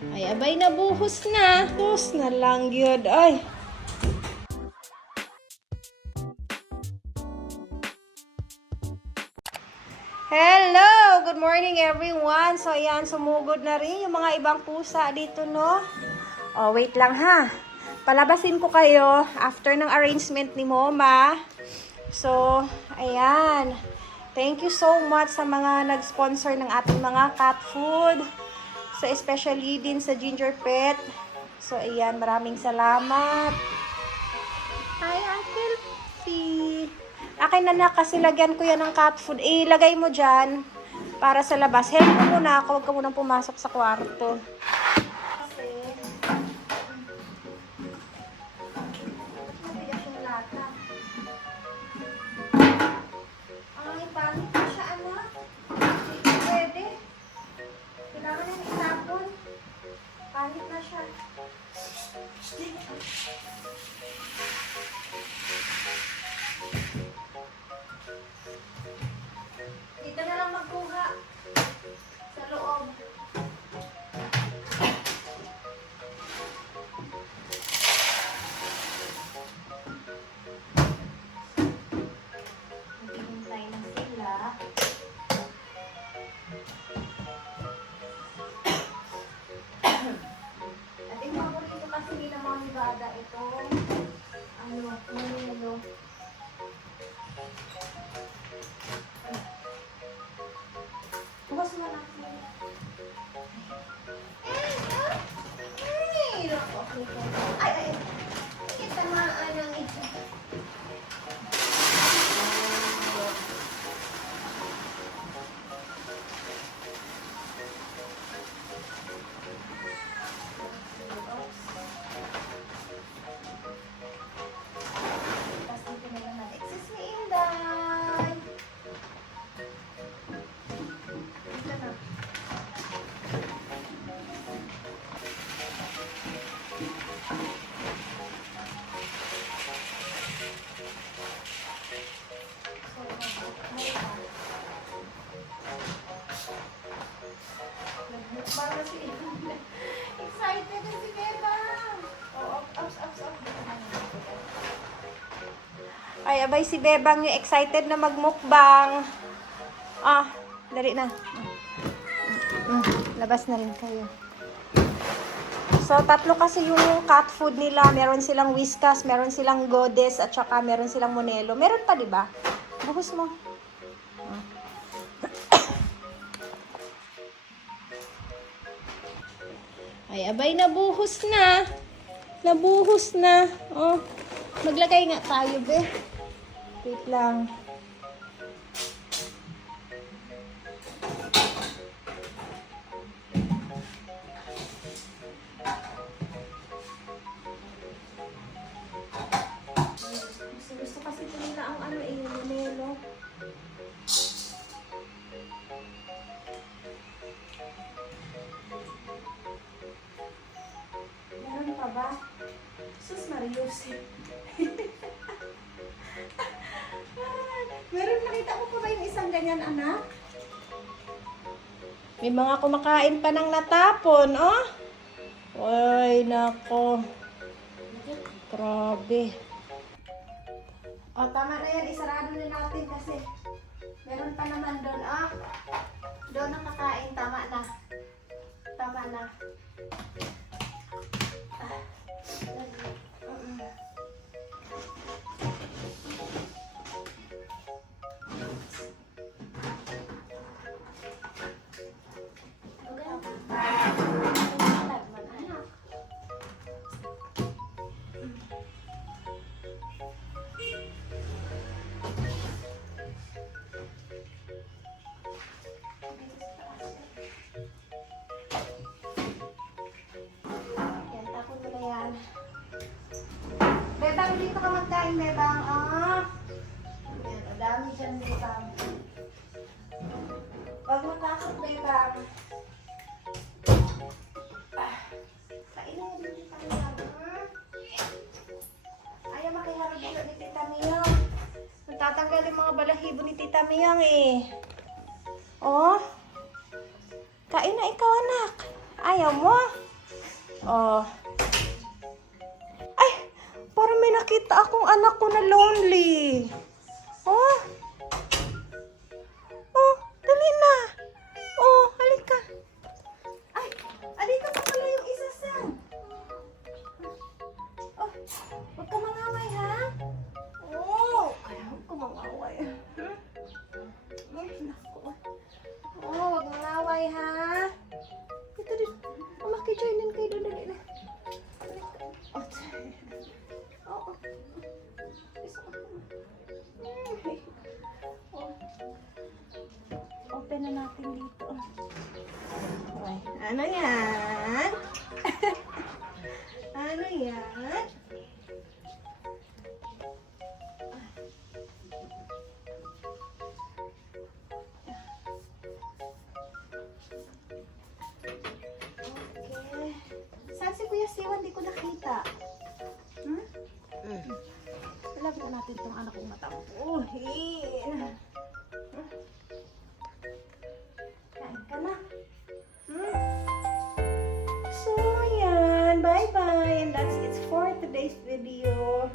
Ay, abay na buhos na. Buhos na lang yun. Ay. Hello! Good morning everyone. So, ayan, sumugod na rin yung mga ibang pusa dito, no? Oh, wait lang ha. Palabasin ko kayo after ng arrangement ni Moma. So, ayan. Thank you so much sa mga nag-sponsor ng ating mga cat food. So, especially din sa Ginger Pet. So, ayan, maraming salamat. Hi, Uncle P. Akin na kasi lagyan ko yan ng cat food. Ilagay mo dyan para sa labas. Help mo muna ako. Huwag ka munang pumasok sa kwarto. Kasi, mabigas yung lata. Ay, pangit na siya, anak. Hindi pwede. Kailangan na itapon. Pangit na siya. Dito na lang magkuha. Sa loob. Hintay na sila. At yung paborito kasi nila mga nibada ito. Manilo. Bukas mo lang sila. Ay. Kita maanang ito. Excuse me, Inday. Dito na. Nagmukbang na si Inday. Excited na si Beba. Oh, ups. Ay, abay si Bebang yung excited na magmukbang. Dali na. Labas na rin kayo. So, tatlo kasi yung cat food nila. Meron silang Whiskas, meron silang Goddess, at saka meron silang Monelo. Meron pa, di ba? Buhos mo. Ay, abay, nabuhos na. Nabuhos na. Oh, maglagay nga tayo, be. Wait lang. Gusto kasi ito nila ang Monelo. Meron pa ba? Sus Marius. Meron, nakita ko pa ba yung isang ganyan, anak? May mga kumakain pa ng natapon, oh. Ay, nako. Grabe. O, tama na yan. Isarado na natin kasi meron pa naman doon, ah. Doon ang kakain. Tama na. Tama na. Bebang, dito ka magkain, Bebang. Ayan, o dami dyan, Bebang. Huwag mo takot, Bebang. Kainin mo din, Tita Miyang. Ayaw makiharap dito ni Tita Miyang. Natatanggal yung mga balahibo ni Tita Miyang, eh. Oh, kain na ikaw, anak. Ayaw mo? Oh. Ay, parang may nakita akong anak ko na lonely. Oh. Oh, dali na. Oh, halika. Ay, alika pa pala yung isa sa. Oh, huwag ka mangaway, ha? Oh, kaya huwag ka mangaway. Naku. Oh, huwag mangaway, ha? Ito din. Maki-join din kayo doon. Dali na. Oh, oh. Oh. Open na natin dito. Okay. Ano yan? Ano yan? Okay. Saan si Kuya Siwan? Di ko nakita. Hmm? Ilagay na natin itong anak kong matampuhin. Kain ka na. So, yan. Bye-bye. And that's it for today's video.